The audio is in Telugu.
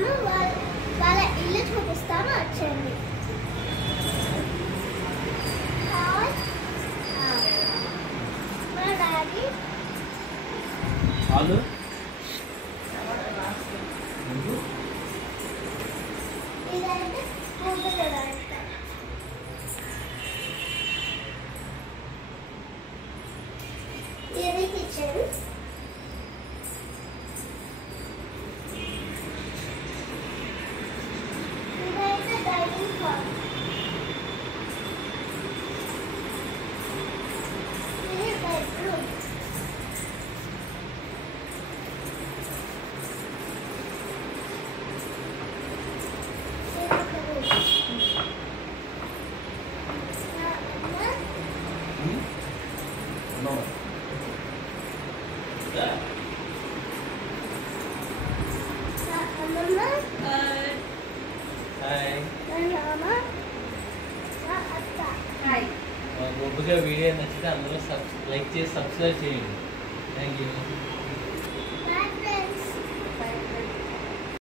చూపిస్తాము, వాళ్ళ ఇల్లు చూపిస్తాము. వచ్చండి. మా డాడీ ఇదైతే కూతురు. ఇది కిచెన్. ఇదైతే డైనింగ్ హాల్. ఇది బెడ్రూమ్. వీడియో నచ్చితే అందరూ లైక్ చేసి సబ్స్క్రైబ్ చేయండి. Thank you.